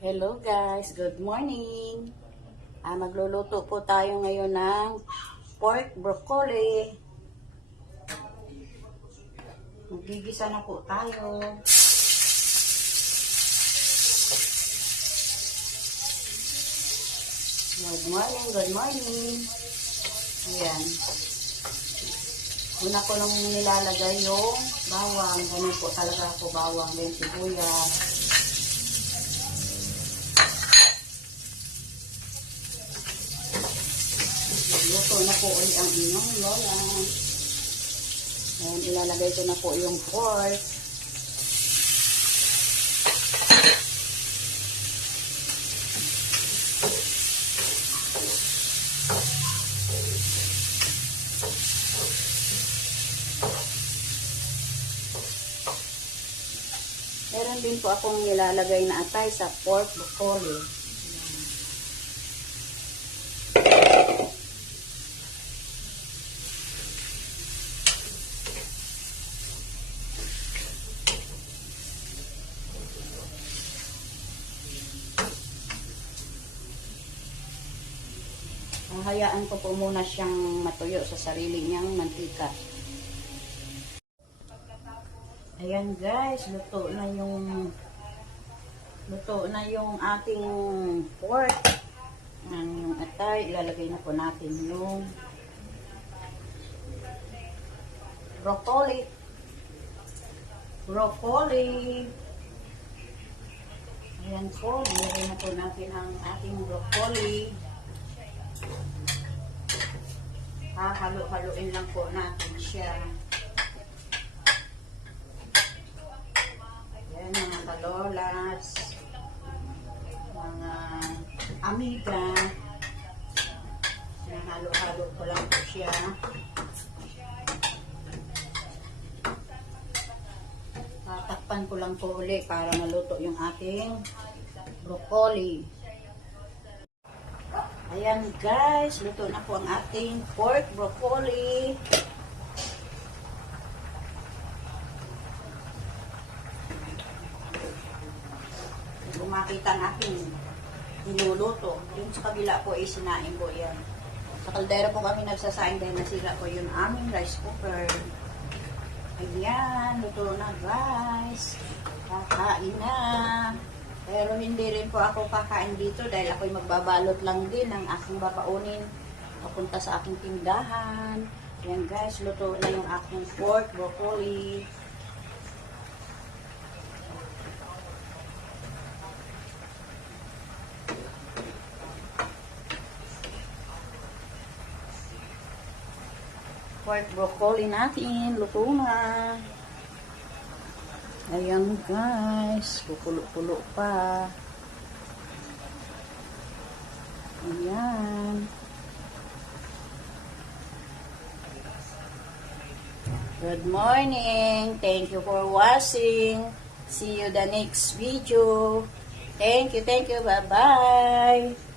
Hello guys, good morning. Magluluto po tayo ngayon ng pork broccoli. Magigisa na po tayo. Good morning, good morning. Ayan. Una ko lang nilalagay yung bawang. Ganun po talaga ako bawang, then sibuyas. Luto na po ulit ang inyong lola. Ayan, ilalagay ko na po yung pork. Meron din po akong nilalagay na atay sa pork broccoli. Hayaan ko po muna siyang matuyo sa sarili niyang mantika. Ayan guys, luto na yung ating pork. Yung atay, ilalagay na po natin yung broccoli. Ayan po, ilalagay na po natin ang ating broccoli. Halo-haloin lang po natin siya. Ayan, mga kalolas, mga amiga. Halo-halo ko lang po siya. Tatakpan ko lang po ulit para maluto yung ating broccoli. Ayan guys, luto na po ang ating pork broccoli. Kung makita ang aking niluluto, yung sa kabila po ay sinain ko yan. Sa kaldera po kami nagsasaing dahil nasira po yung aming rice cooker. Ayan, luto na guys. Kakain na. Pero hindi rin po ako kakain dito dahil ako'y magbabalot lang din ng aking babaunin papunta sa aking tindahan. Ayan guys, luto na yung aking pork broccoli. Pork broccoli natin, luto na. Ayan guys, kukulo-kulo pa. Ayan. Good morning. Thank you for watching. See you the next video. Thank you. Bye-bye.